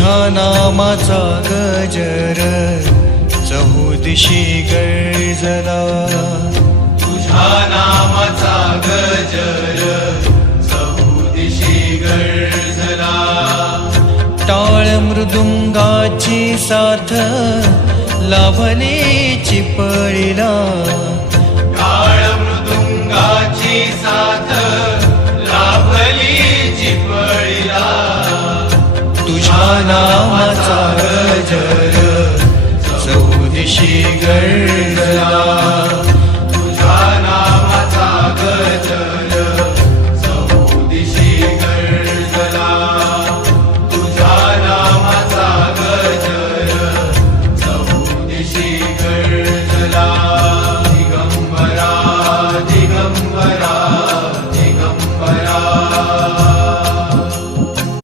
तुझ्या नामाचा गजर चहुदिशी गर्जला, तुझ्या नामाचा गजर चहुदिशी गर्जला. टाळ मृदुंगाची साथ लाभली चिपळीला, टाळ मृदुंगाची साथ लाभली चिपळीला. तुझ्या नामाचा गजर चहुदिशी गर्जला.